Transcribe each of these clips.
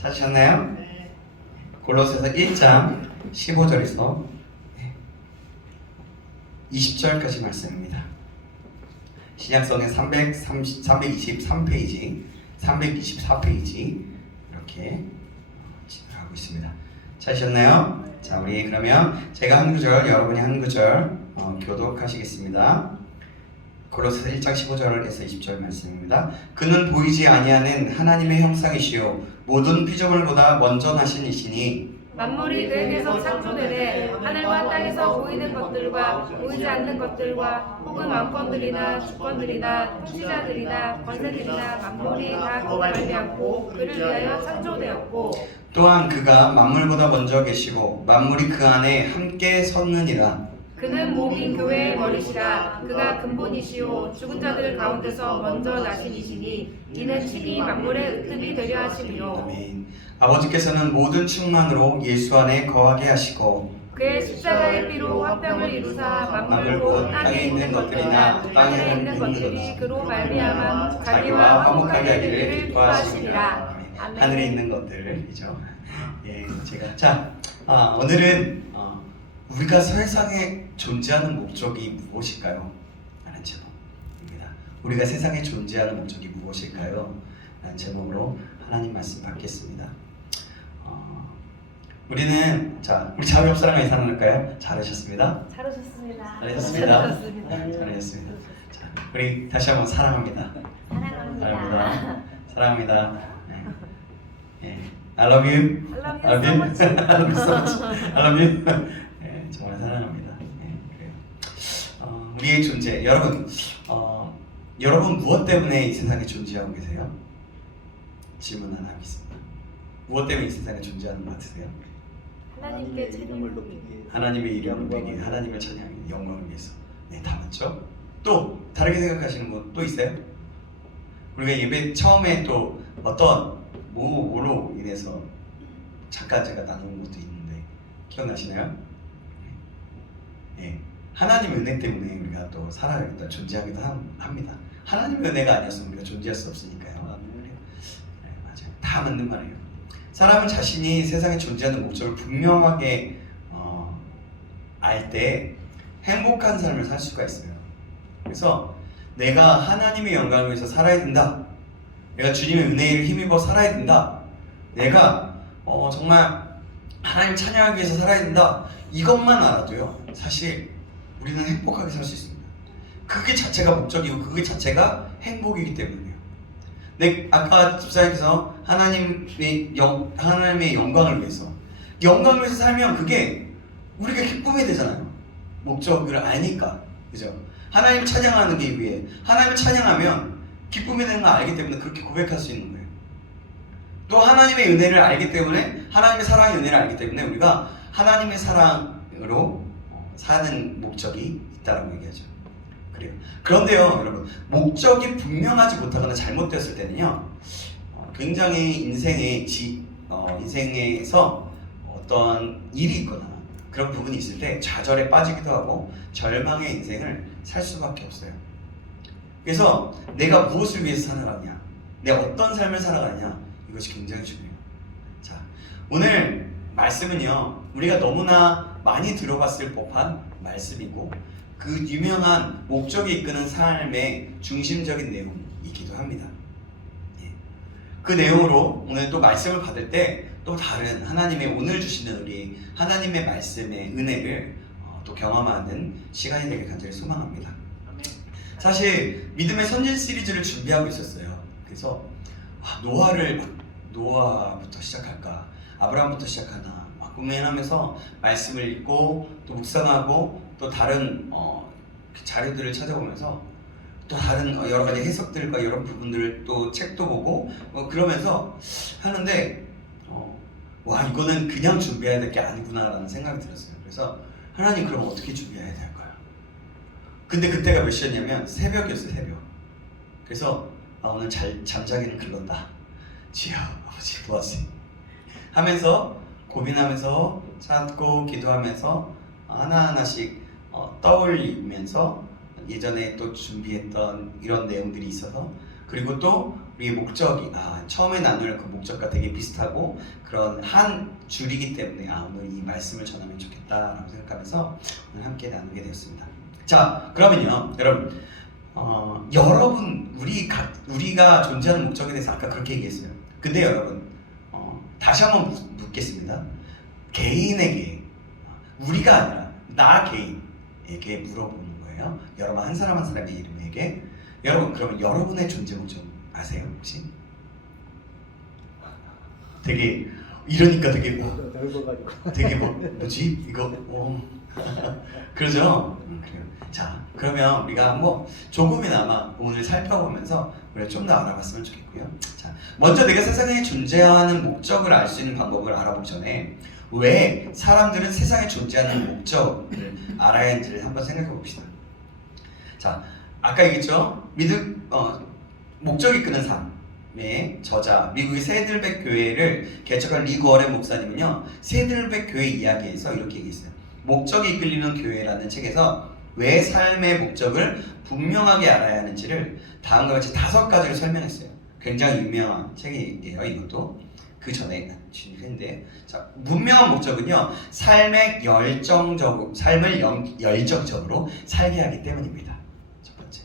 찾으셨나요? 골로새서 1장 15절에서 20절까지 말씀입니다. 신약성의 323페이지, 324페이지 이렇게 하고 있습니다. 찾으셨나요? 자, 우리 그러면 제가 한 구절, 여러분이 한 구절 교독하시겠습니다. 골로새서 1장 15절에서 20절 말씀입니다. 그는 보이지 아니하는 하나님의 형상이시요 모든 피조물보다 먼저 나신 이시니 만물이 그에게서 창조되되 하늘과 땅에서 보이는 것들과 보이지 않는 것들과 혹은 왕권들이나 주권들이나 통치자들이나 권세들이나 만물이 다 그로 말미암고 그를 위하여 창조되었고 또한 그가 만물보다 먼저 계시고 만물이 그 안에 함께 섰느니라. 그는 몸인 교회의 머리시라. 그가 근본이시요 죽은 자들 가운데서 먼저 나시니시니 이는 친히 만물의 으뜸이 되려 하심이요. 아멘. 아버지께서는 모든 충만으로 예수 안에 거하게 하시고 그의 십자가의 피로 화평을 이루사 만물 곧 땅에 있는 것들이나 땅에 있는 것들이 그로 말미암아 자기와 화목하게 하기를 기뻐하시니라. 아멘. 하늘에 있는 것들이죠. 예, 제가 오늘은 우리가 세상에 존재하는 목적이 무엇일까요? 라는 제목입니다. 우리가 세상에 존재하는 목적이 무엇일까요? 라는 제목으로 하나님 말씀 받겠습니다. 우리는 우리 자매 옆사람과 인사 나눌까요? 잘하셨습니다. 잘하셨습니다. 잘하셨습니다. 자, 우리 다시 한번 사랑합니다. 사랑합니다. 네. I love you. I love you so much. I love you so much. I love you. 네, 정말 사랑합니다. 네, 그래요. 우리의 존재, 여러분 무엇 때문에 이 세상에 존재하고 계세요? 질문 하나 하겠습니다. 무엇 때문에 이 세상에 존재하는 것 같으세요? 하나님께 찬양을 높이기. 하나님의 이름을 높이기, 하나님의 찬양, 영광을 위해서. 네, 다 맞죠? 또 다르게 생각하시는 분 또 있어요? 우리가 예배 처음에 또 어떤 뭐로 인해서 잠깐 제가 나눈 것도 있는데 기억나시나요? 네, 하나님의 은혜 때문에 우리가 또 살아야겠다, 존재하기도 합니다. 하나님의 은혜가 아니었으면 우리가 존재할 수 없으니까요. 네, 맞아요. 다 맞는 말이에요. 사람은 자신이 세상에 존재하는 목적을 분명하게 알 때 행복한 삶을 살 수가 있어요. 그래서 내가 하나님의 영광을 위해서 살아야 된다. 내가 주님의 은혜를 힘입어 살아야 된다. 내가 정말 하나님 찬양하기 위해서 살아야 된다. 이것만 알아도요, 사실 우리는 행복하게 살 수 있습니다. 그게 자체가 목적이고 그게 자체가 행복이기 때문이에요. 아까 집사님께서 하나님의 영광을 위해서 살면 그게 우리가 기쁨이 되잖아요. 목적을 아니까, 그죠? 하나님 찬양하는 게 위해, 하나님을 찬양하면 기쁨이 되는 걸 알기 때문에 그렇게 고백할 수 있는 거예요. 또 하나님의 은혜를 알기 때문에, 하나님의 사랑의 은혜를 알기 때문에 우리가 하나님의 사랑으로 사는 목적이 있다라고 얘기하죠. 그래요. 그런데요, 여러분, 목적이 분명하지 못하거나 잘못되었을 때는요, 굉장히 인생에서 어떤 일이 있거나 그런 부분이 있을 때 좌절에 빠지기도 하고 절망의 인생을 살 수밖에 없어요. 그래서 내가 무엇을 위해서 살아가냐, 내가 어떤 삶을 살아가냐, 이것이 굉장히 중요해요. 자, 오늘 말씀은요, 우리가 너무나 많이 들어봤을 법한 말씀이고 그 유명한 목적이 이끄는 삶의 중심적인 내용이기도 합니다. 예. 그 내용으로 오늘 또 말씀을 받을 때 또 다른 하나님의 오늘 주시는 우리 하나님의 말씀의 은혜를 또 경험하는 시간이 되길 간절히 소망합니다. 사실 믿음의 선진 시리즈를 준비하고 있었어요. 그래서 노아부터 시작할까, 아브라함부터 시작하나 막 고민하면서 말씀을 읽고 또 묵상하고 또 다른 자료들을 찾아보면서 또 다른 여러 가지 해석들과 이런 부분들을 또 책도 보고 그러면서 하는데 이거는 그냥 준비해야 될 게 아니구나라는 생각이 들었어요. 그래서 하나님, 그럼 어떻게 준비해야 될까요? 근데 그때가 몇 시였냐면 새벽이었어요. 새벽. 그래서 오늘 잠자기는 글렀다. 주여 아버지 도와주세요 하면서 고민하면서 찾고 기도하면서 하나하나씩 떠올리면서 예전에 또 준비했던 이런 내용들이 있어서 그리고 또 우리의 목적이 처음에 나눌 그 목적과 되게 비슷하고 그런 한 줄이기 때문에 오늘 이 말씀을 전하면 좋겠다라고 생각하면서 오늘 함께 나누게 되었습니다. 자, 그러면요, 여러분, 여러분 우리가 존재하는 목적에 대해서 아까 그렇게 얘기했어요. 근데 여러분, 다시 한번 묻겠습니다. 개인에게, 우리가 아니라 나 개인에게 물어보는 거예요. 여러분 한 사람 한 사람의 이름에게. 여러분, 그러면 여러분의 존재 목적 아세요 혹시? 되게 이러니까 되게 되게 뭐지 이거 그러죠? 그래요. 자, 그러면 우리가 뭐 조금이나마 오늘 살펴보면서 우리가 좀 더 알아봤으면 좋겠고요. 자, 먼저 내가 세상에 존재하는 목적을 알 수 있는 방법을 알아보기 전에 왜 사람들은 세상에 존재하는 목적을 알아야 하는지를 한번 생각해 봅시다. 자, 아까 얘기했죠? 목적이 이끄는 삶의 저자, 미국의 세들백 교회를 개척한 리 거렌 목사님은요, 세들백 교회 이야기에서 이렇게 얘기했어요. 목적이 이끌리는 교회라는 책에서 왜 삶의 목적을 분명하게 알아야 하는지를 다음과 같이 5가지로 설명했어요. 굉장히 유명한 책이에요. 이것도 그 전에 진행했는데, 자, 분명한 목적은요, 삶을 열정적으로 살게 하기 때문입니다. 첫 번째.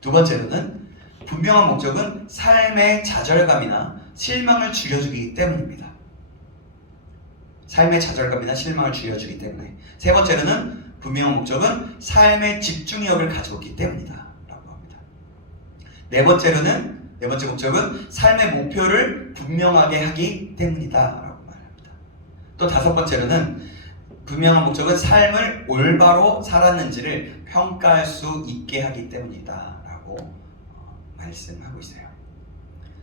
두 번째로는 분명한 목적은 삶의 좌절감이나 실망을 줄여주기 때문입니다. 삶의 좌절감이나 실망을 줄여주기 때문에. 세 번째로는 분명한 목적은 삶의 집중력을 가져오기 때문이다 라고 합니다. 네 번째 목적은 삶의 목표를 분명하게 하기 때문이다 라고 말합니다. 또 5번째로는 분명한 목적은 삶을 올바로 살았는지를 평가할 수 있게 하기 때문이다 라고 말씀하고 있어요.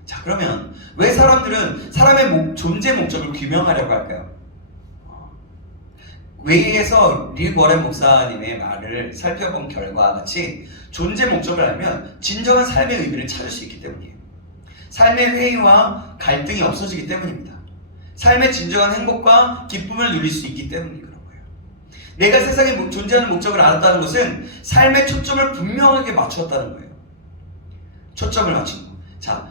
자, 그러면 왜 사람들은 사람의 존재 목적을 규명하려고 할까요? 외에서 리 거렌 목사님의 말을 살펴본 결과 같이 존재 목적을 알면 진정한 삶의 의미를 찾을 수 있기 때문이에요. 삶의 회의와 갈등이 없어지기 때문입니다. 삶의 진정한 행복과 기쁨을 누릴 수 있기 때문이 그런 거예요. 내가 세상에 존재하는 목적을 알았다는 것은 삶의 초점을 분명하게 맞추었다는 거예요. 초점을 맞춘 거. 자,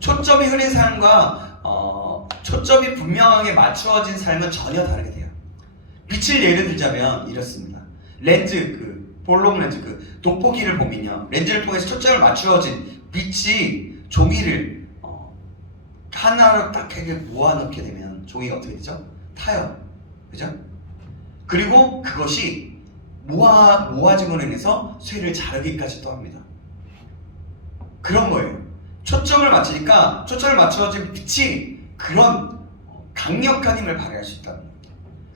초점이 흐린 삶과 초점이 분명하게 맞추어진 삶은 전혀 다르게 돼요. 빛을 예를 들자면 이렇습니다. 볼록 렌즈, 돋보기를 보면요, 렌즈를 통해서 초점을 맞추어진 빛이 종이를 하나로 딱 이렇게 모아놓게 되면 종이가 어떻게 되죠? 타요. 그죠? 그리고 그것이 모아짐으로 인해서 쇠를 자르기까지도 합니다. 그런 거예요. 초점을 맞추니까 초점을 맞춰진 빛이 그런 강력한 힘을 발휘할 수 있다는 겁니다.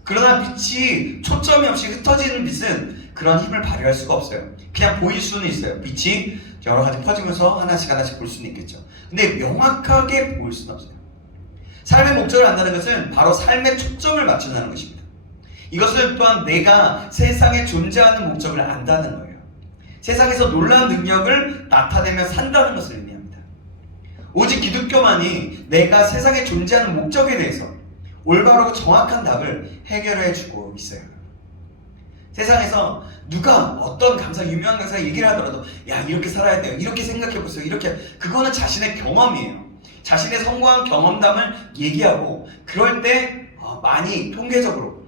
그러나 빛이 초점이 없이 흩어지는 빛은 그런 힘을 발휘할 수가 없어요. 그냥 보일 수는 있어요. 빛이 여러 가지 퍼지면서 하나씩 볼 수는 있겠죠. 근데 명확하게 보일 수는 없어요. 삶의 목적을 안다는 것은 바로 삶의 초점을 맞춘다는 것입니다. 이것은 또한 내가 세상에 존재하는 목적을 안다는 거예요. 세상에서 놀라운 능력을 나타내며 산다는 것을 의미합니다. 오직 기독교만이 내가 세상에 존재하는 목적에 대해서 올바르고 정확한 답을 해결해 주고 있어요. 세상에서 누가 어떤 유명한 강사 얘기를 하더라도 야, 이렇게 살아야 돼요, 이렇게 생각해 보세요, 이렇게, 그거는 자신의 경험이에요. 자신의 성공한 경험담을 얘기하고, 그럴 때 많이 통계적으로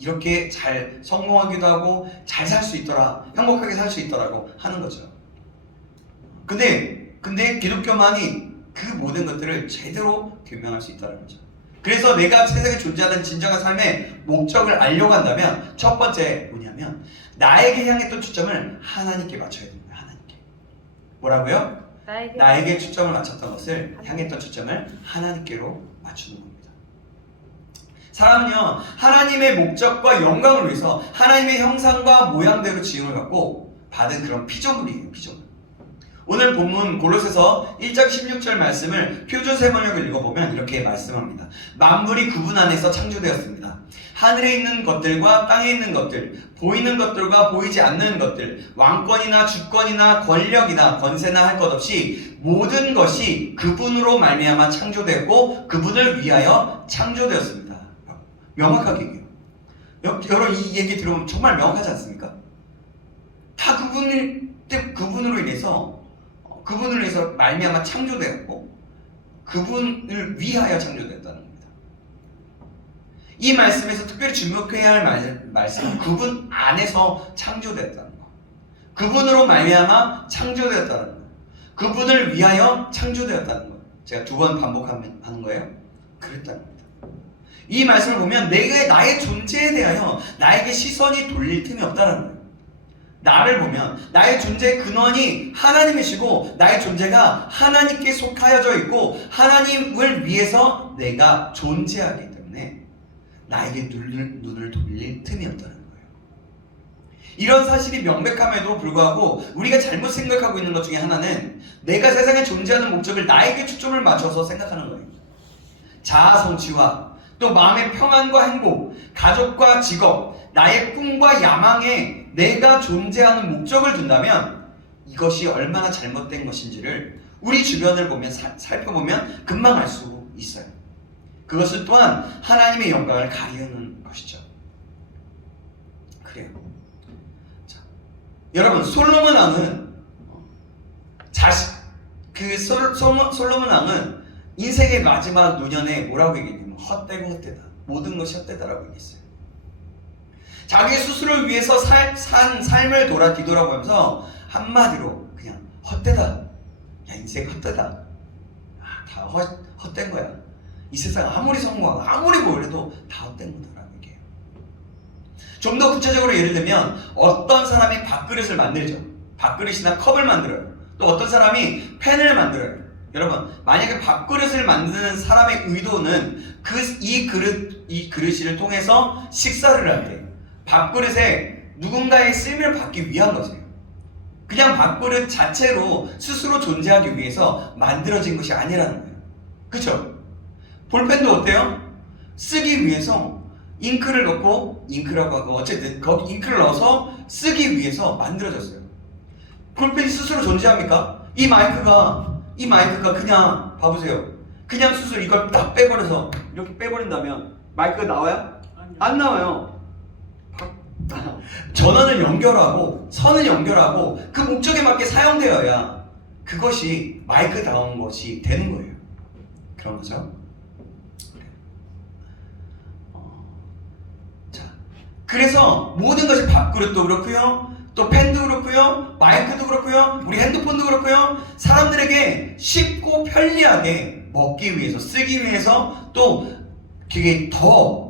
이렇게 잘 성공하기도 하고 잘 살 수 있더라, 행복하게 살 수 있더라고 하는 거죠. 근데 기독교만이 그 모든 것들을 제대로 규명할 수 있다는 거죠. 그래서 내가 세상에 존재하는 진정한 삶의 목적을 알려고 한다면 첫 번째 뭐냐면, 나에게 향했던 초점을 하나님께 맞춰야 됩니다. 하나님께. 뭐라고요? 나에게 초점을 맞췄던 것을, 향했던 초점을 하나님께로 맞추는 겁니다. 사람은요, 하나님의 목적과 영광을 위해서 하나님의 형상과 모양대로 지음을 받고 받은 그런 피조물이에요. 피조물. 오늘 본문 골로새서 1장 16절 말씀을 표준 세번역을 읽어보면 이렇게 말씀합니다. 만물이 구분 안에서 창조되었습니다. 하늘에 있는 것들과 땅에 있는 것들, 보이는 것들과 보이지 않는 것들, 왕권이나 주권이나 권력이나 권세나 할 것 없이 모든 것이 그분으로 말미암아 창조되었고 그분을 위하여 창조되었습니다. 명확하게 얘기해요. 여러분, 이 얘기 들으면 정말 명확하지 않습니까? 다 그분을 그분으로 인해서 말미암아 창조되었고 그분을 위하여 창조됐다는 겁니다. 이 말씀에서 특별히 주목해야 할 말씀은 그분 안에서 창조됐다는 거. 그분으로 말미암아 창조되었다는 거. 그분을 위하여 창조되었다는 거. 제가 2번 반복하는 거예요. 그랬다는 겁니다. 이 말씀을 보면 나의 존재에 대하여 나에게 시선이 돌릴 틈이 없다는 거예요. 나를 보면 나의 존재의 근원이 하나님이시고 나의 존재가 하나님께 속하여져 있고 하나님을 위해서 내가 존재하기 때문에 나에게 눈을 돌릴 틈이 없다는 거예요. 이런 사실이 명백함에도 불구하고 우리가 잘못 생각하고 있는 것 중에 하나는 내가 세상에 존재하는 목적을 나에게 초점을 맞춰서 생각하는 거예요. 자아 성취와 또 마음의 평안과 행복, 가족과 직업, 나의 꿈과 야망에 내가 존재하는 목적을 둔다면 이것이 얼마나 잘못된 것인지를 우리 주변을 보면 살펴보면 금방 알 수 있어요. 그것은 또한 하나님의 영광을 가리우는 것이죠. 그래요. 자, 여러분 솔로몬 왕은 솔로몬 왕은 인생의 마지막 노년에 뭐라고 얘기했냐면 헛되고 헛되다. 모든 것이 헛되다라고 얘기했어요. 자기 스스로를 위해서 산 삶을 뒤돌아보면서 한마디로 그냥 헛되다. 야, 인생 헛되다. 다 헛된 거야. 이 세상 아무리 성공하고 아무리 뭘 해도 다 헛된 거다라는 얘기예요. 좀 더 구체적으로 예를 들면 어떤 사람이 밥그릇을 만들죠. 밥그릇이나 컵을 만들어요. 또 어떤 사람이 펜을 만들어요. 여러분, 만약에 밥그릇을 만드는 사람의 의도는 이 그릇을 통해서 식사를 할 때 밥그릇에 누군가의 쓰임을 받기 위한 것이에요. 그냥 밥그릇 자체로 스스로 존재하기 위해서 만들어진 것이 아니라는 거예요. 그쵸? 볼펜도 어때요? 쓰기 위해서 잉크를 넣고, 잉크라고 하고 어쨌든 거기 잉크를 넣어서 쓰기 위해서 만들어졌어요. 볼펜이 스스로 존재합니까? 이 마이크가 그냥 봐보세요. 그냥 스스로 이걸 딱 빼버려서 이렇게 빼버린다면 마이크가 나와요? 안 나와요. 전원을 연결하고 선을 연결하고 그 목적에 맞게 사용되어야 그것이 마이크다운 것이 되는 거예요. 그런 거죠. 자, 그래서 모든 것이 밥그릇도 그렇고요, 또 펜도 그렇고요, 마이크도 그렇고요, 우리 핸드폰도 그렇고요, 사람들에게 쉽고 편리하게 먹기 위해서, 쓰기 위해서, 또 그게 더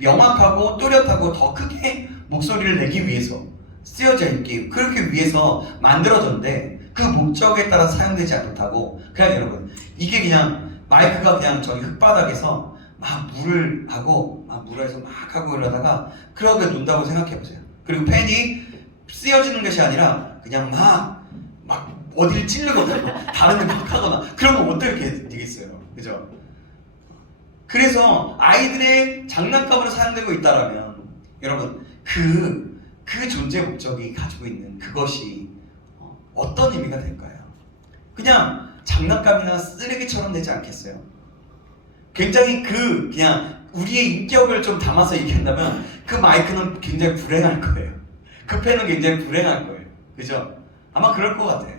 명확하고 또렷하고 더 크게 목소리를 내기 위해서 쓰여져 있기, 그렇게 위해서 만들어졌는데 그 목적에 따라 사용되지 않다고. 그냥 여러분, 이게 그냥 마이크가 그냥 저기 흙바닥에서 막 물에서 막 하고 이러다가 그러게 논다고 생각해보세요. 그리고 펜이 쓰여지는 것이 아니라 그냥 막 어디를 찌르거나 다른 데 막 하거나 그러면 어떻게 되겠어요? 그죠? 그래서 아이들의 장난감으로 사용되고 있다라면 여러분 그 존재 목적이 가지고 있는 그것이 어떤 의미가 될까요? 그냥 장난감이나 쓰레기처럼 되지 않겠어요? 굉장히 그냥 우리의 인격을 좀 담아서 얘기한다면 그 마이크는 굉장히 불행할 거예요. 그 펜은 굉장히 불행할 거예요. 그죠? 아마 그럴 것 같아요.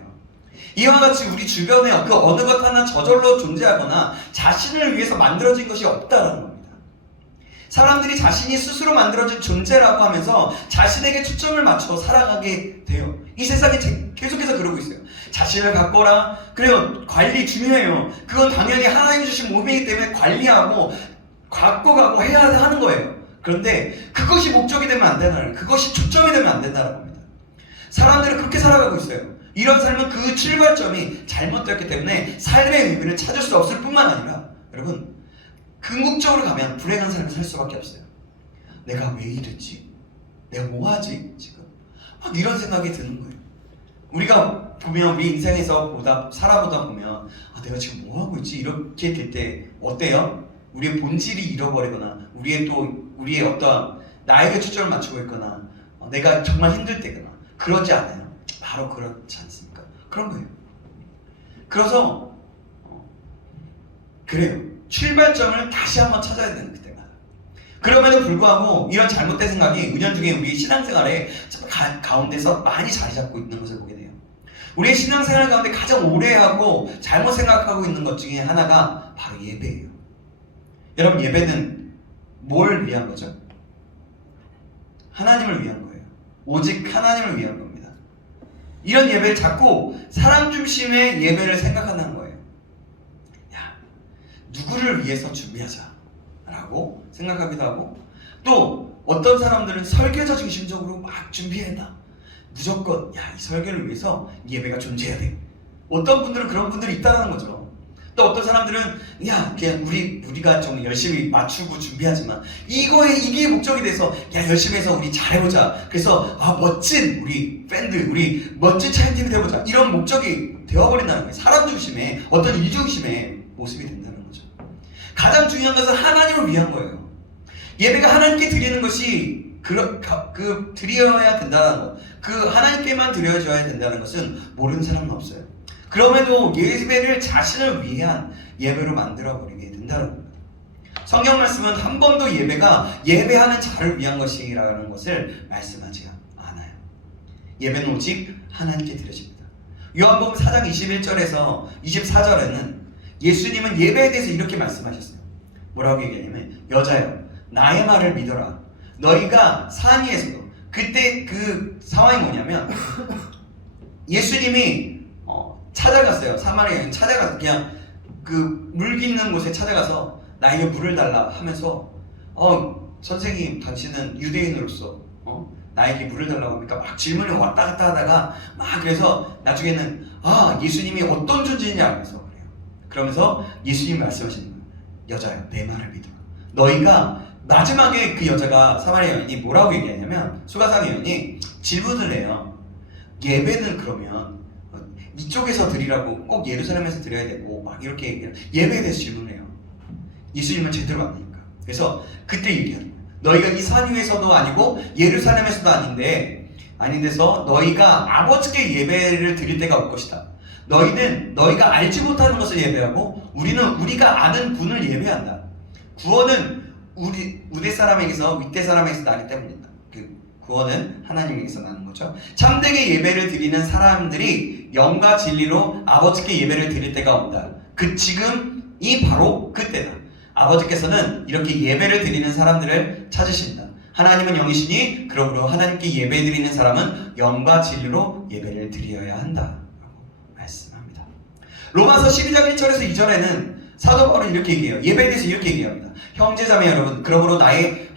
이와 같이 우리 주변에 그 어느 것 하나 저절로 존재하거나 자신을 위해서 만들어진 것이 없다라는 겁니다. 사람들이 자신이 스스로 만들어진 존재라고 하면서 자신에게 초점을 맞춰 살아가게 돼요. 이 세상이 계속해서 그러고 있어요. 자신을 가꿔라. 그래요. 관리 중요해요. 그건 당연히 하나님 주신 몸이기 때문에 관리하고 갖고 가고 해야 하는 거예요. 그런데 그것이 목적이 되면 안 된다는, 그것이 초점이 되면 안 된다는 겁니다. 사람들은 그렇게 살아가고 있어요. 이런 삶은 그 출발점이 잘못되었기 때문에 삶의 의미를 찾을 수 없을 뿐만 아니라 여러분 궁극적으로 가면 불행한 삶을 살 수밖에 없어요. 내가 왜 이랬지? 내가 뭐하지? 지금 막 이런 생각이 드는 거예요. 우리가 보면 우리 인생에서 살아보다 보면 내가 지금 뭐하고 있지? 이렇게 될 때 어때요? 우리의 본질이 잃어버리거나 우리의 어떤 나에게 초점을 맞추고 있거나 내가 정말 힘들 때거나 그러지 않아요? 바로 그렇지 않습니까? 그런 거예요. 그래서 그래요. 출발점을 다시 한번 찾아야 되는 그때가. 그럼에도 불구하고 이런 잘못된 생각이 은연중에 우리 신앙생활에 가운데서 많이 자리 잡고 있는 것을 보게 돼요. 우리의 신앙생활 가운데 가장 오래 하고 잘못 생각하고 있는 것 중에 하나가 바로 예배예요. 여러분, 예배는 뭘 위한 거죠? 하나님을 위한 거예요. 오직 하나님을 위한 겁니다. 이런 예배를 자꾸 사람 중심의 예배를 생각한다는 거예요. 야, 누구를 위해서 준비하자 라고 생각하기도 하고, 또 어떤 사람들은 설교자 중심적으로 막 준비해놔. 무조건 야, 이 설교를 위해서 예배가 존재해야 돼. 어떤 분들은 그런 분들이 있다는 거죠. 또 어떤 사람들은 야, 그냥 우리가 좀 열심히 맞추고 준비하지만 이게 목적이 돼서 야, 열심히 해서 우리 잘해보자. 그래서 멋진 우리 밴드, 우리 멋진 차이팀이 되어보자. 이런 목적이 되어버린다는 거예요. 사람 중심의 어떤 일 중심의 모습이 된다는 거죠. 가장 중요한 것은 하나님을 위한 거예요. 예배가 하나님께 드리는 것이 드려야 된다는 것, 그 하나님께만 드려져야 된다는 것은 모르는 사람은 없어요. 그럼에도 예배를 자신을 위한 예배로 만들어버리게 된다는 겁니다. 성경 말씀은 한 번도 예배가 예배하는 자를 위한 것이라는 것을 말씀하지 않아요. 예배는 오직 하나님께 드려집니다. 요한복음 4장 21절에서 24절에는 예수님은 예배에 대해서 이렇게 말씀하셨어요. 뭐라고 얘기하냐면, 여자여, 나의 말을 믿어라. 너희가 산 위에서도, 그때 그 상황이 뭐냐면 예수님이 찾아갔어요. 사마리아 여인 찾아가서 그냥 그 물 깃는 곳에 찾아가서 나에게 물을 달라 하면서 선생님, 당신은 유대인으로서 나에게 물을 달라고 하니까 막 질문이 왔다 갔다 하다가 막, 그래서 나중에는 예수님이 어떤 존재냐 하면서 그래요. 그러면서 예수님이 말씀하시는 거예요. 여자야, 내 말을 믿어라. 너희가, 마지막에 그 여자가, 사마리아 여인이 뭐라고 얘기하냐면, 수가상 여인이 질문을 해요. 예배는 그러면 이쪽에서 드리라고 꼭 예루살렘에서 드려야 되고 막 이렇게 얘기해요. 예배에 대해서 질문을 해요. 예수님은 제대로 안 되니까. 그래서 그때 얘기하는 거예요. 너희가 이 산 위에서도 아니고 예루살렘에서도 아닌데서 너희가 아버지께 예배를 드릴 때가 올 것이다. 너희는 너희가 알지 못하는 것을 예배하고 우리는 우리가 아는 분을 예배한다. 구원은 우대 사람에게서 윗대 사람에게서 나기 때문이다. 구원은 하나님에게서 나는 거죠. 참되게 예배를 드리는 사람들이 영과 진리로 아버지께 예배를 드릴 때가 온다. 지금이 바로 그때다. 아버지께서는 이렇게 예배를 드리는 사람들을 찾으신다. 하나님은 영이시니 그러므로 하나님께 예배 드리는 사람은 영과 진리로 예배를 드려야 한다 라고 말씀합니다. 로마서 12장 1절에서 2절에는 사도 바울은 이렇게 얘기해요. 예배에 대해서 이렇게 얘기합니다. 형제자매 여러분, 그러므로 나는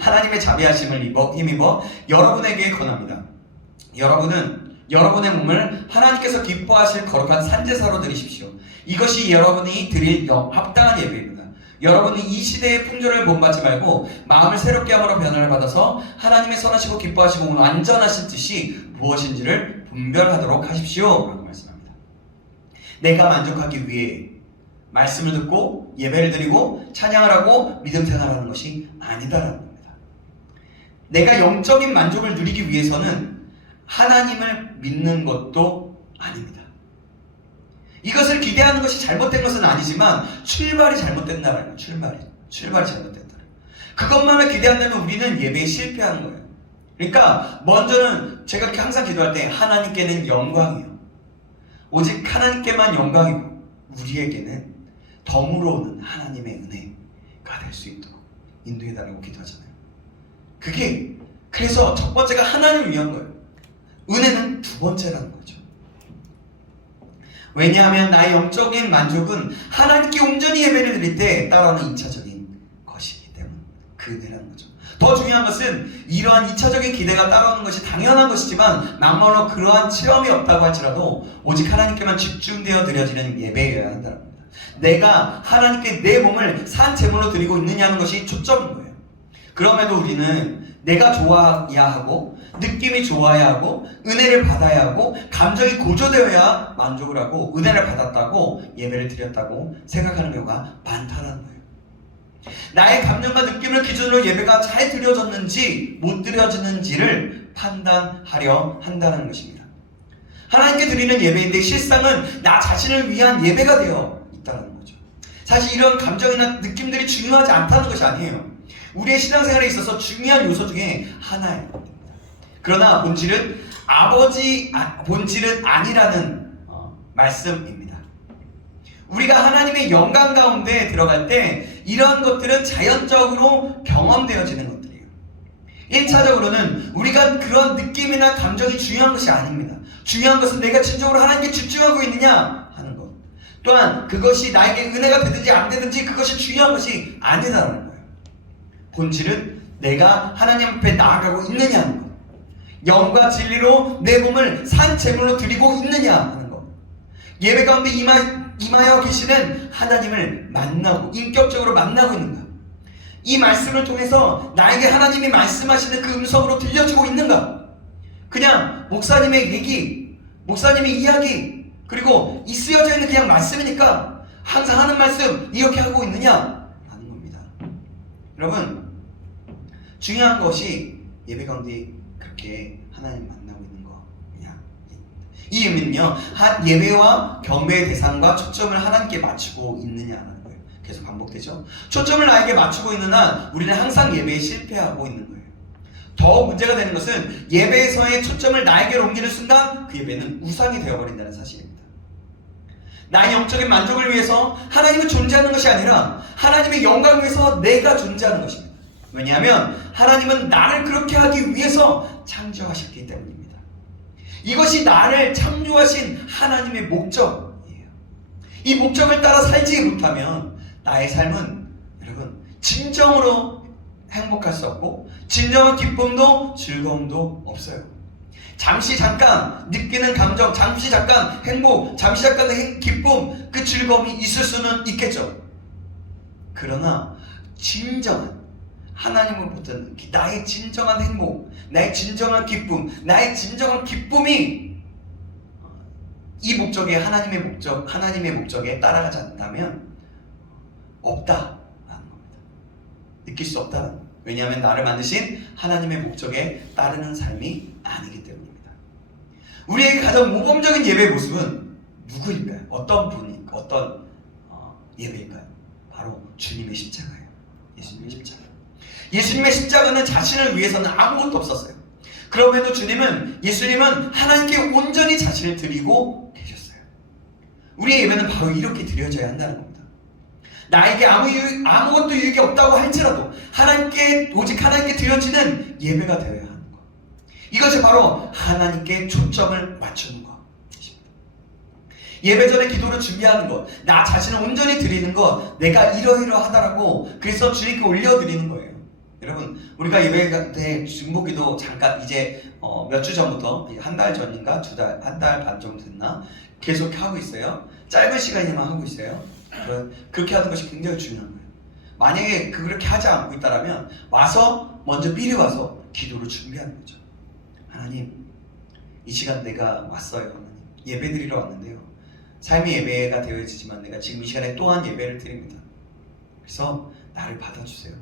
하나님의 자비하심을 힘입어 여러분에게 권합니다. 여러분은 여러분의 몸을 하나님께서 기뻐하실 거룩한 산제사로 드리십시오. 이것이 여러분이 드릴 합당한 예배입니다. 여러분이 이 시대의 풍조를 본받지 말고 마음을 새롭게 함으로 변화를 받아서 하나님의 선하시고 기뻐하시고 완전하신 뜻이 무엇인지를 분별하도록 하십시오 라고 말씀합니다. 내가 만족하기 위해 말씀을 듣고 예배를 드리고 찬양을 하고 믿음 생활하는 것이 아니다라는 겁니다. 내가 영적인 만족을 누리기 위해서는 하나님을 믿는 것도 아닙니다. 이것을 기대하는 것이 잘못된 것은 아니지만 출발이 잘못된다는 거예요. 출발이 잘못된다. 그것만을 기대한다면 우리는 예배에 실패하는 거예요. 그러니까 먼저는 제가 이렇게 항상 기도할 때 하나님께는 영광이요. 오직 하나님께만 영광이고 우리에게는 덤으로 오는 하나님의 은혜가 될 수 있도록 인도해달라고 기도하잖아요. 그래서 첫 번째가 하나님을 위한 거예요. 은혜는 두 번째라는 거죠. 왜냐하면 나의 영적인 만족은 하나님께 온전히 예배를 드릴 때 따라오는 2차적인 것이기 때문에 그 은혜라는 거죠. 더 중요한 것은 이러한 2차적인 기대가 따라오는 것이 당연한 것이지만 막말로 그러한 체험이 없다고 할지라도 오직 하나님께만 집중되어 드려지는 예배여야 한다는 겁니다. 내가 하나님께 내 몸을 산 제물로 드리고 있느냐는 것이 초점인 거예요. 그럼에도 우리는 내가 좋아야 하고 느낌이 좋아야 하고 은혜를 받아야 하고 감정이 고조되어야 만족을 하고 은혜를 받았다고 예배를 드렸다고 생각하는 경우가 많다는 거예요. 나의 감정과 느낌을 기준으로 예배가 잘 드려졌는지 못 드려지는지를 판단하려 한다는 것입니다. 하나님께 드리는 예배인데 실상은 나 자신을 위한 예배가 되어 있다는 거죠. 사실 이런 감정이나 느낌들이 중요하지 않다는 것이 아니에요. 우리의 신앙생활에 있어서 중요한 요소 중에 하나입니다. 그러나 본질은 본질은 아니라는 말씀입니다. 우리가 하나님의 영광 가운데 들어갈 때 이러한 것들은 자연적으로 경험되어지는 것들이에요. 1차적으로는 우리가 그런 느낌이나 감정이 중요한 것이 아닙니다. 중요한 것은 내가 진정으로 하나님께 집중하고 있느냐 하는 것. 또한 그것이 나에게 은혜가 되든지 안 되든지 그것이 중요한 것이 아니다라는 거예요. 본질은 내가 하나님 앞에 나아가고 있느냐 하는 것. 영과 진리로 내 몸을 산 제물로 드리고 있느냐 하는 것. 예배 가운데 임하여 계시는 하나님을 만나고 인격적으로 만나고 있는가. 이 말씀을 통해서 나에게 하나님이 말씀하시는 그 음성으로 들려주고 있는가. 그냥 목사님의 얘기, 목사님의 이야기, 그리고 이 쓰여져 있는 그냥 말씀이니까 항상 하는 말씀 이렇게 하고 있느냐 라는 겁니다. 여러분, 중요한 것이 예배 가운데 그렇게 하나님 만나고 있는 거 그냥 이 의미는요, 예배와 경배의 대상과 초점을 하나님께 맞추고 있느냐라는 거예요. 계속 반복되죠. 초점을 나에게 맞추고 있는 한 우리는 항상 예배에 실패하고 있는 거예요. 더 문제가 되는 것은 예배에서의 초점을 나에게로 옮기는 순간 그 예배는 우상이 되어버린다는 사실입니다. 나의 영적인 만족을 위해서 하나님은 존재하는 것이 아니라 하나님의 영광을 위해서 내가 존재하는 것입니다. 왜냐하면 하나님은 나를 그렇게 하기 위해서 창조하셨기 때문입니다. 이것이 나를 창조하신 하나님의 목적이에요. 이 목적을 따라 살지 못하면 나의 삶은 여러분 진정으로 행복할 수 없고 진정한 기쁨도 즐거움도 없어요. 잠시 잠깐 느끼는 감정, 잠시 잠깐 행복, 잠시 잠깐 기쁨, 그 즐거움이 있을 수는 있겠죠. 그러나 진정한 하나님으로부터 나의 진정한 행복, 나의 진정한 기쁨, 나의 진정한 기쁨이 이 목적에 하나님의 목적에 따라가지 않는다면 없다라는 겁니다. 느낄 수 없다는 겁니다. 왜냐하면 나를 만드신 하나님의 목적에 따르는 삶이 아니기 때문입니다. 우리에게 가장 모범적인 예배의 모습은 누구일까요? 어떤 분이 어떤 예배일까요? 바로 주님의 십자가예요. 예수님의 십자가. 예수님의 십자가는 자신을 위해서는 아무것도 없었어요. 그럼에도 예수님은 하나님께 온전히 자신을 드리고 계셨어요. 우리의 예배는 바로 이렇게 드려져야 한다는 겁니다. 나에게 아무것도 유익이 없다고 할지라도 오직 하나님께 드려지는 예배가 되어야 하는 것. 이것이 바로 하나님께 초점을 맞추는 것. 예배 전에 기도를 준비하는 것, 나 자신을 온전히 드리는 것, 내가 이러이러하다라고 그래서 주님께 올려드리는 거예요. 여러분, 우리가 예배 때 중보기도 잠깐 이제 몇 주 전부터 한 달 전인가 한 달 반 정도 됐나 계속 하고 있어요. 짧은 시간이만 하고 있어요. 그렇게 하는 것이 굉장히 중요한 거예요. 만약에 그렇게 하지 않고 있다라면 먼저 미리 와서 기도를 준비하는 거죠. 하나님, 이 시간 내가 왔어요. 하나님, 예배 드리러 왔는데요. 삶의 예배가 되어지지만 내가 지금 이 시간에 또한 예배를 드립니다. 그래서 나를 받아주세요.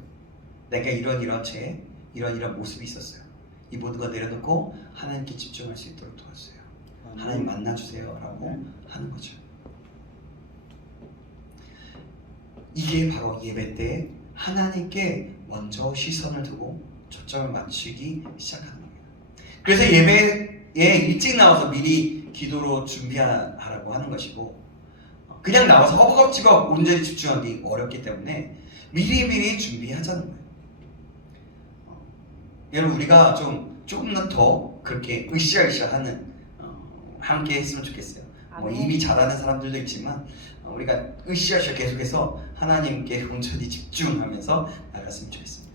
내가 이런 죄, 이런 모습이 있었어요. 이 모든 거 내려놓고 하나님께 집중할 수 있도록 도와주세요. 하나님 만나주세요 라고 하는 거죠. 이게 바로 예배 때 하나님께 먼저 시선을 두고 초점을 맞추기 시작하는 겁니다. 그래서 예배에 일찍 나와서 미리 기도로 준비하라고 하는 것이고, 그냥 나와서 허겁지겁 온전히 집중하기 어렵기 때문에 미리미리 준비하자는 거예요. 여러분, 우리가 조금 더 그렇게 으쌰으쌰하는 함께 했으면 좋겠어요. 이미 잘하는 사람들도 있지만 우리가 으쌰으쌰 계속해서 하나님께 온전히 집중하면서 나갔으면 좋겠습니다.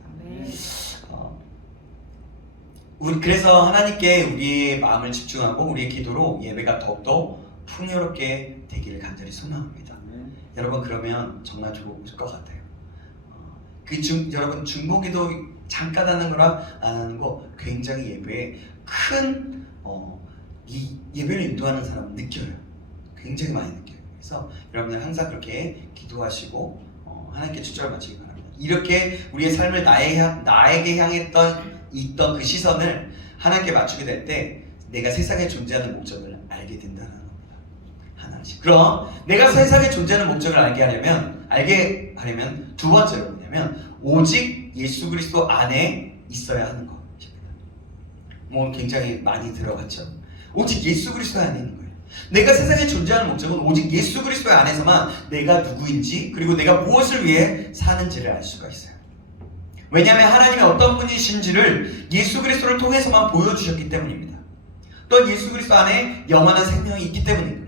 그래서 하나님께 우리의 마음을 집중하고 우리의 기도로 예배가 더욱더 풍요롭게 되기를 간절히 소망합니다. 여러분, 그러면 정말 좋을 것 같아요. 여러분, 중보기도 잠깐 하는 거랑 안 하는 거 굉장히 예배에 큰 이 예배를 인도하는 사람은 느껴요. 굉장히 많이 느껴요. 그래서 여러분들 항상 그렇게 기도하시고 하나님께 초점을 맞추기 바랍니다. 이렇게 우리의 삶을 나에게 있던 그 시선을 하나님께 맞추게 될 때 내가 세상에 존재하는 목적을 알게 된다는 겁니다. 하나씩. 그럼 내가 세상에 존재하는 목적을 알게 하려면 두 번째로 뭐냐면 오직 예수 그리스도 안에 있어야 하는 것입니다. 뭐 굉장히 많이 들어갔죠. 오직 예수 그리스도 안에 있는 거예요. 내가 세상에 존재하는 목적은 오직 예수 그리스도 안에서만 내가 누구인지 그리고 내가 무엇을 위해 사는지를 알 수가 있어요. 왜냐하면 하나님이 어떤 분이신지를 예수 그리스도를 통해서만 보여주셨기 때문입니다. 또 예수 그리스도 안에 영원한 생명이 있기 때문입니다.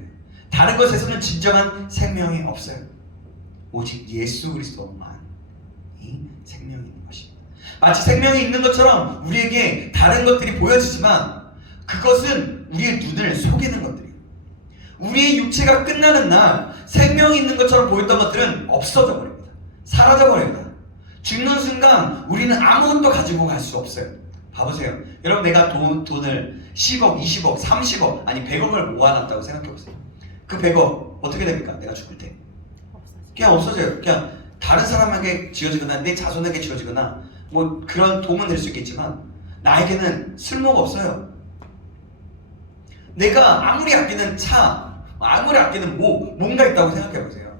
다른 것에서는 진정한 생명이 없어요. 오직 예수 그리스도만이 생명이 있는 것입니다. 마치 생명이 있는 것처럼 우리에게 다른 것들이 보여지지만 그것은 우리의 눈을 속이는 것들이에요. 우리의 육체가 끝나는 날 생명이 있는 것처럼 보였던 것들은 없어져 버립니다. 사라져 버립니다. 죽는 순간 우리는 아무것도 가지고 갈 수 없어요. 봐보세요. 여러분 내가 돈을 10억, 20억, 30억 아니 100억을 모아놨다고 생각해보세요. 그 100억 어떻게 됩니까? 내가 죽을 때 그냥 없어져요. 그냥 다른 사람에게 지어지거나 내 자손에게 지어지거나 뭐 그런 도움은 될 수 있겠지만 나에게는 쓸모가 없어요. 내가 아무리 아끼는 차, 아무리 아끼는 뭔가 있다고 생각해보세요.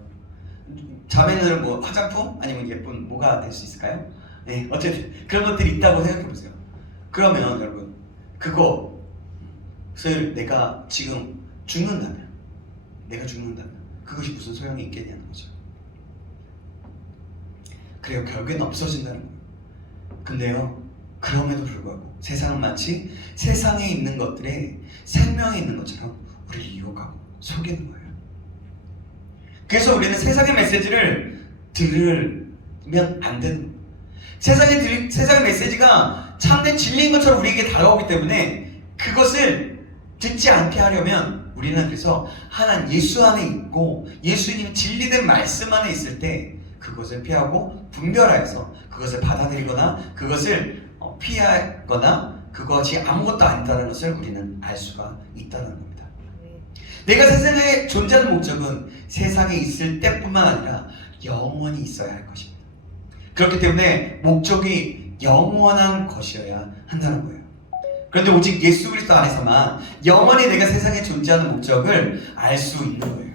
자매는 뭐 화장품 아니면 예쁜 뭐가 될 수 있을까요? 네, 어쨌든 그런 것들이 있다고 생각해보세요. 그러면 여러분 그것을 내가 지금 죽는다면 그것이 무슨 소용이 있겠냐는 거죠. 그래요. 결국에는 없어진다는 거예요. 근데요 그럼에도 불구하고 세상은 마치 세상에 있는 것들에 생명이 있는 것처럼 우리를 유혹하고 속이는 거예요. 그래서 우리는 세상의 메시지를 들으면 안 되는 거예요. 세상의 메시지가 참된 진리인 것처럼 우리에게 다가오기 때문에 그것을 듣지 않게 하려면 우리는 그래서 하나님 예수 안에 있고 예수님 진리된 말씀 안에 있을 때 그것을 피하고 분별하여서 그것을 받아들이거나 그것을 피하거나 그것이 아무것도 아니다라는 것을 우리는 알 수가 있다는 겁니다. 내가 세상에 존재하는 목적은 세상에 있을 때뿐만 아니라 영원히 있어야 할 것입니다. 그렇기 때문에 목적이 영원한 것이어야 한다는 거예요. 그런데 오직 예수 그리스도 안에서만 영원히 내가 세상에 존재하는 목적을 알 수 있는 거예요.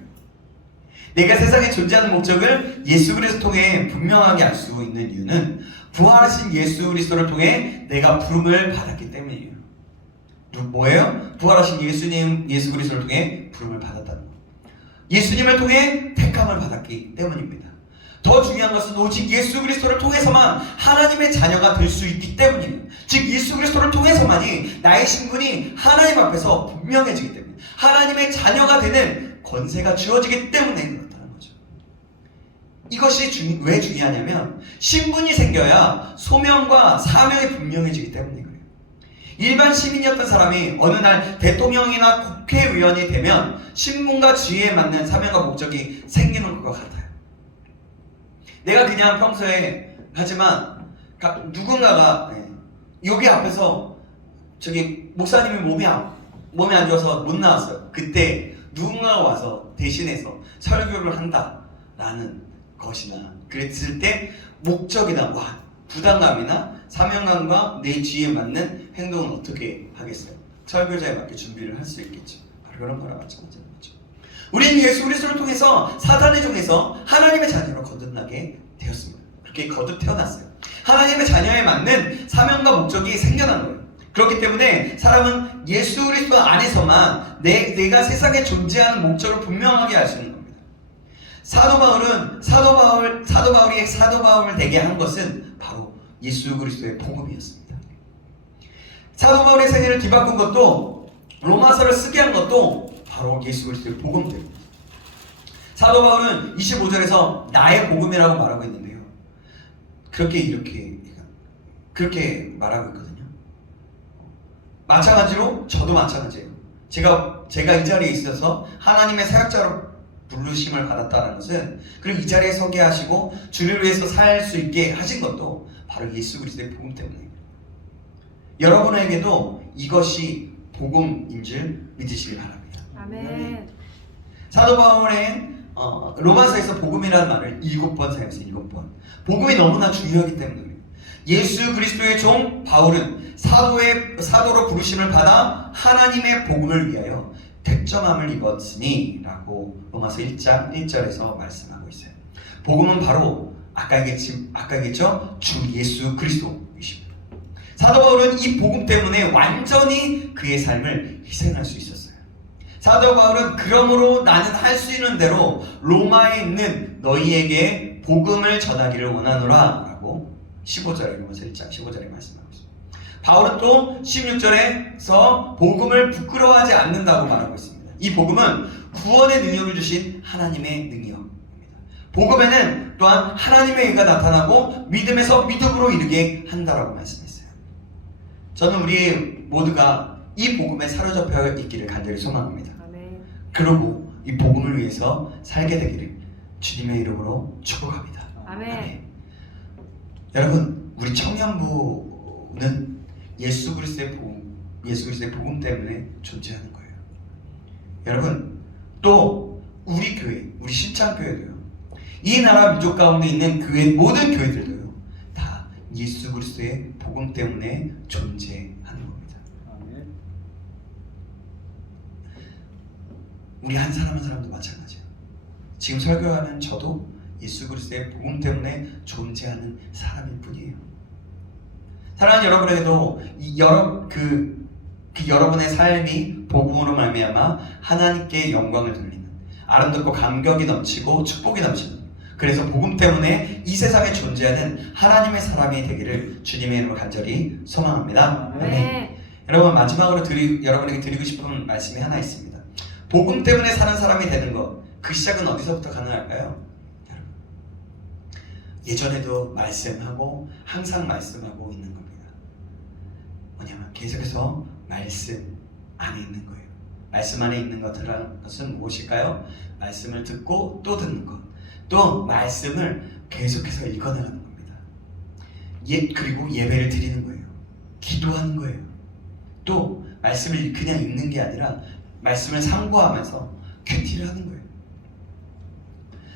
내가 세상에 존재하는 목적을 예수 그리스도 통해 분명하게 알 수 있는 이유는 부활하신 예수 그리스도를 통해 내가 부름을 받았기 때문이에요. 뭐예요? 부활하신 예수 그리스도를 통해 부름을 받았다는 거. 예수님을 통해 택함을 받았기 때문입니다. 더 중요한 것은 오직 예수 그리스도를 통해서만 하나님의 자녀가 될 수 있기 때문이에요. 즉 예수 그리스도를 통해서만이 나의 신분이 하나님 앞에서 분명해지기 때문에 하나님의 자녀가 되는 권세가 주어지기 때문에 그렇다는 거죠. 이것이 왜 중요하냐면 신분이 생겨야 소명과 사명이 분명해지기 때문에 그래요. 일반 시민이었던 사람이 어느 날 대통령이나 국회의원이 되면 신분과 지위에 맞는 사명과 목적이 생기는 것 같아요. 내가 그냥 평소에 하지만 누군가가 여기 앞에서 저기 목사님이 몸이 안 좋아서 못 나왔어요. 그때 누군가가 와서 대신해서 설교를 한다라는 것이나 그랬을 때 목적이나 부담감이나 사명감과 내 지혜에 맞는 행동은 어떻게 하겠어요? 설교자에 맞게 준비를 할 수 있겠죠. 바로 그런 거랑 마찬가지인 거죠. 우리는 예수 그리스도를 통해서 사단의 종에서 하나님의 자녀로 거듭나게 되었습니다. 그렇게 거듭 태어났어요. 하나님의 자녀에 맞는 사명과 목적이 생겨난 거예요. 그렇기 때문에 사람은 예수 그리스도 안에서만 내가 세상에 존재하는 목적을 분명하게 알 수 있는 겁니다. 사도 바울이 사도 바울을 되게 한 것은 바로 예수 그리스도의 복음이었습니다. 사도 바울의 생애를 뒤바꾼 것도 로마서를 쓰게 한 것도 바로 예수 그리스도의 복음 때문입니다. 사도 바울은 25절에서 나의 복음이라고 말하고 있는데요. 그렇게 말하고 있거든요. 마찬가지로 저도 마찬가지예요. 제가 이 자리에 있어서 하나님의 사역자로 부르심을 받았다는 것은 그리고 이 자리에 서게 하시고 주를 위해서 살 수 있게 하신 것도 바로 예수 그리스도의 복음 때문입니다. 여러분에게도 이것이 복음인 줄 믿으시기 바랍니다. 아멘. 사도 바울의 로마서에서 복음이라는 말을 7번 사용했어요. 7번. 복음이 너무나 중요하기 때문에 그래요. 예수 그리스도의 종 바울은 사도로 부르심을 받아 하나님의 복음을 위하여 택정함을 입었으니 라고 로마서 1장 1절에서 말씀하고 있어요. 복음은 바로 아까 얘기했죠? 주 예수 그리스도이십니다. 사도 바울은 이 복음 때문에 완전히 그의 삶을 희생할 수 있었어요. 사도 바울은 그러므로 나는 할 수 있는 대로 로마에 있는 너희에게 복음을 전하기를 원하노라 라고 15절에 로마서 1장 15절에 말씀하고 있습니다. 바울은 또 16절에서 복음을 부끄러워하지 않는다고 말하고 있습니다. 이 복음은 구원의 능력을 주신 하나님의 능력입니다. 복음에는 또한 하나님의 의가 나타나고 믿음에서 믿음으로 이르게 한다라고 말씀했어요. 저는 우리 모두가 이 복음에 사로잡혀 있기를 간절히 소망합니다. 아멘. 그리고 이 복음을 위해서 살게 되기를 주님의 이름으로 축복합니다. 아멘. 여러분, 우리 청년부는 예수 그리스도의 복음 때문에 존재하는 거예요. 여러분, 또 우리 교회, 우리 신창교회도요. 이 나라 민족 가운데 있는 교회 모든 교회들도요. 다 예수 그리스도의 복음 때문에 존재하는 겁니다. 우리 한 사람 한 사람도 마찬가지예요. 지금 설교하는 저도 예수 그리스도의 복음 때문에 존재하는 사람일 뿐이에요. 사랑하는 여러분에게도 여러분의 삶이 복음으로 말미암아 하나님께 영광을 돌리는 아름답고 감격이 넘치고 축복이 넘치는, 그래서 복음 때문에 이 세상에 존재하는 하나님의 사람이 되기를 주님의 이름으로 간절히 소망합니다. 네. 여러분, 마지막으로 여러분에게 드리고 싶은 말씀이 하나 있습니다. 복음 때문에 사는 사람이 되는 것, 그 시작은 어디서부터 가능할까요? 여러분, 예전에도 말씀하고 항상 말씀하고 있는 겁니다. 뭐냐면 계속해서 말씀 안에 있는 거예요. 말씀 안에 있는 것은 무엇일까요? 말씀을 듣고 또 듣는 것, 또 말씀을 계속해서 읽어나가는 겁니다. 그리고 예배를 드리는 거예요. 기도하는 거예요. 또 말씀을 그냥 읽는 게 아니라 말씀을 상고하면서 큐티를 하는 거예요.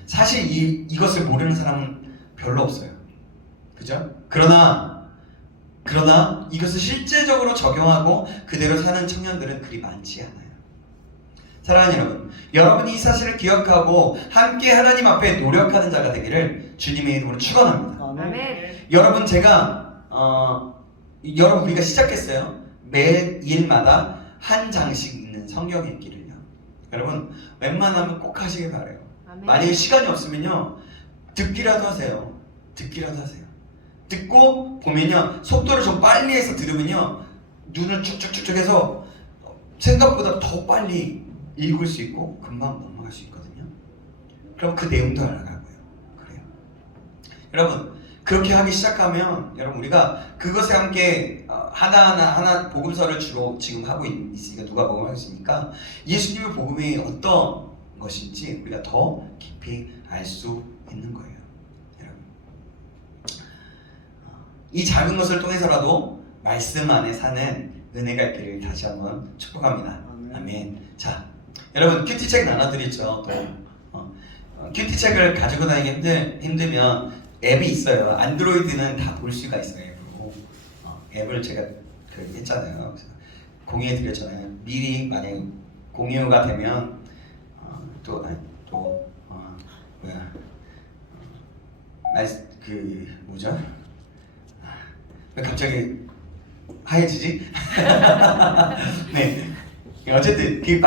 사실 이것을 모르는 사람은 별로 없어요. 그죠? 그러나 이것을 실제적으로 적용하고 그대로 사는 청년들은 그리 많지 않아요. 사랑하는 여러분, 여러분이 이 사실을 기억하고 함께 하나님 앞에 노력하는 자가 되기를 주님의 이름으로 축원합니다. 아멘. 여러분, 여러분 우리가 시작했어요. 매일마다 한 장씩 읽는 성경 읽기를요. 여러분, 웬만하면 꼭 하시길 바라요. 아멘. 만약에 시간이 없으면요, 듣기라도 하세요. 듣고 보면요, 속도를 좀 빨리 해서 들으면요, 눈을 쭉쭉쭉쭉 해서 생각보다 더 빨리 읽을 수 있고 금방 넘어갈 수 있거든요. 그럼 그 내용도 알아가고요. 그래요. 여러분, 그렇게 하기 시작하면 여러분, 우리가 그것에 함께 하나 복음서를 주로 지금 하고 있으니까, 누가 복음을 하셨으니까 예수님의 복음이 어떤 것인지 우리가 더 깊이 알 수 있는 거예요. 여러분, 이 작은 것을 통해서라도 말씀 안에 사는 은혜가 있기를 다시 한번 축복합니다. 아멘. 자, 여러분, 큐티책 나눠드렸죠. 또 큐티책을 가지고 다니기 힘들면 앱이 있어요. 안드로이드는 다 볼 수가 있어요. 앱으로. 앱을 제가 했잖아요. 공유해드렸잖아요. 미리 만약에 공유가 되면 뭐죠? 왜 갑자기 하얘지지? 네. 어쨌든 그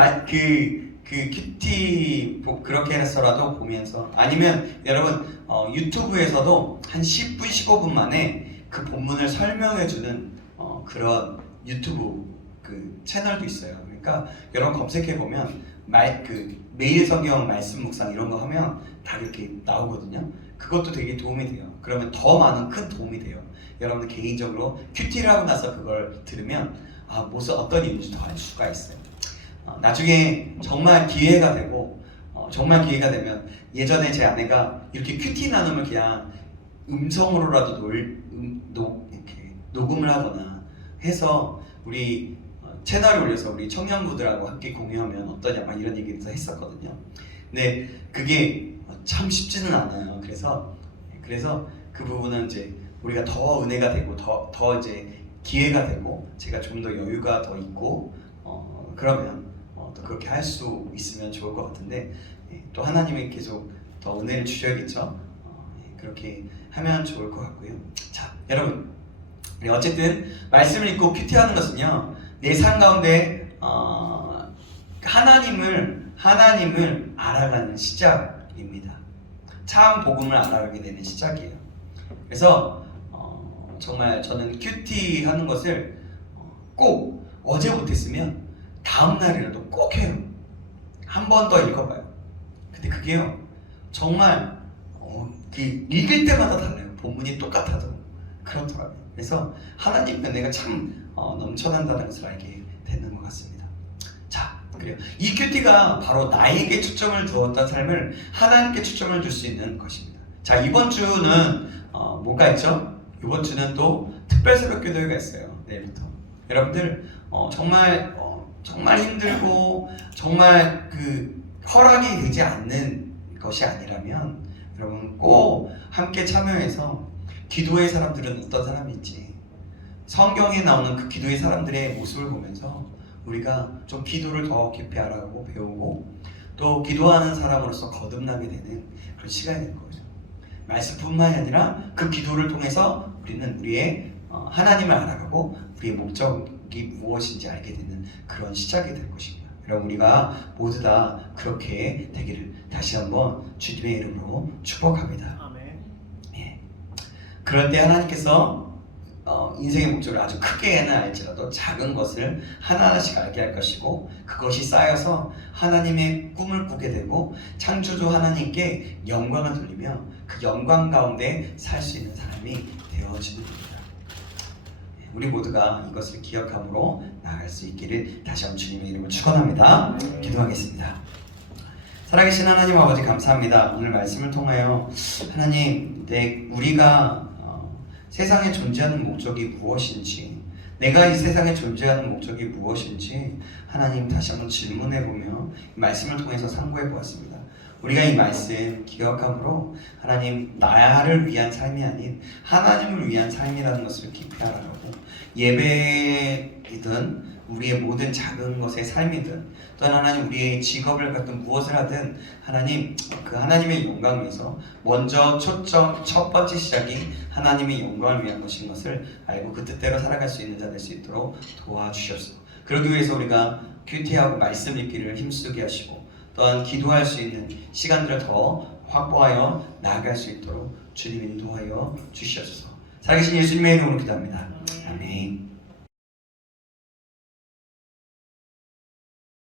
큐티 그렇게 해서라도 보면서, 아니면 여러분 유튜브에서도 한 10분 15분 만에 그 본문을 설명해주는 그런 유튜브 그 채널도 있어요. 그러니까 여러분 검색해 보면 매일 성경 말씀 묵상 이런 거 하면 다 이렇게 나오거든요. 그것도 되게 도움이 돼요. 그러면 더 많은 큰 도움이 돼요. 여러분들 개인적으로 큐티를 하고 나서 그걸 들으면 무슨 어떤 일인지 더 알 수가 있어요. 나중에 정말 기회가 되고 되면, 예전에 제 아내가 이렇게 큐티 나눔을 그냥 음성으로라도 이렇게 녹음을 하거나 해서 우리 채널에 올려서 우리 청년부들하고 함께 공유하면 어떠냐, 막 이런 얘기를 했었거든요. 근데 그게 참 쉽지는 않아요. 그래서 그 부분은 이제 우리가 더 은혜가 되고 더 이제 기회가 되고 제가 좀 더 여유가 더 있고 그러면 또 그렇게 할 수 있으면 좋을 것 같은데 또 하나님이 계속 더 은혜를 주셔야겠죠. 그렇게 하면 좋을 것 같고요. 자, 여러분, 우리 어쨌든 말씀을 읽고 큐티하는 것은요, 내 삶 가운데 하나님을 알아가는 시작입니다. 참 복음을 알아가게 되는 시작이에요. 그래서 정말 저는 큐티하는 것을 꼭 어제 못했으면 다음 날이라도 꼭 해요. 한 번 더 읽어봐요. 근데 그게요, 정말 그 읽을 때마다 달라요. 본문이 똑같아도 그렇더라고요. 그래서 하나님 은혜가 참 넘쳐난다는 것을 알게 되는 것 같습니다. 자, 그래요. 이 큐티가 바로 나에게 초점을 두었던 삶을 하나님께 초점을 줄 수 있는 것입니다. 자, 이번 주는 뭐가 있죠? 이번 주는 또 특별 새벽 기도회가 있어요. 내일부터. 여러분들 정말 힘들고 정말 그 허락이 되지 않는 것이 아니라면 여러분 꼭 함께 참여해서 기도의 사람들은 어떤 사람인지, 성경에 나오는 그 기도의 사람들의 모습을 보면서 우리가 좀 기도를 더 깊이 알아가고 배우고 또 기도하는 사람으로서 거듭나게 되는 그런 시간이 될 거예요. 말씀뿐만이 아니라 그 기도를 통해서 우리는 우리의 하나님을 알아가고 우리의 목적이 무엇인지 알게 되는 그런 시작이 될 것입니다. 여러분, 우리가 모두 다 그렇게 되기를 다시 한번 주님의 이름으로 축복합니다. 아멘. 예. 그럴 때 하나님께서 인생의 목적을 아주 크게는 알지라도 작은 것을 하나하나씩 알게 할 것이고, 그것이 쌓여서 하나님의 꿈을 꾸게 되고 창조주 하나님께 영광을 돌리며 그 영광 가운데 살 수 있는 사람이 되어지는 겁니다. 우리 모두가 이것을 기억함으로 나아갈 수 있기를 다시 한번 주님의 이름으로 축원합니다. 기도하겠습니다. 살아계신 하나님 아버지, 감사합니다. 오늘 말씀을 통하여 하나님, 우리가 세상에 존재하는 목적이 무엇인지, 내가 이 세상에 존재하는 목적이 무엇인지 하나님 다시 한번 질문해보며 말씀을 통해서 상고해 보았습니다. 우리가 이 말씀 기억함으로 하나님, 나를 위한 삶이 아닌 하나님을 위한 삶이라는 것을 깊이 알아가고, 예배이든 우리의 모든 작은 것의 삶이든 또는 하나님 우리의 직업을 갖든 무엇을 하든 하나님, 그 하나님의 영광을 위해서 먼저 첫 번째 시작이 하나님의 영광을 위한 것인 것을 알고 그 뜻대로 살아갈 수 있는 자 될 수 있도록 도와주시옵소서. 그러기 위해서 우리가 큐티하고 말씀 읽기를 힘쓰게 하시고 또한 기도할 수 있는 시간들을 더 확보하여 나아갈 수 있도록 주님 인도하여 주시옵소서. 살아계신 예수님의 이름으로 기도합니다. 아멘.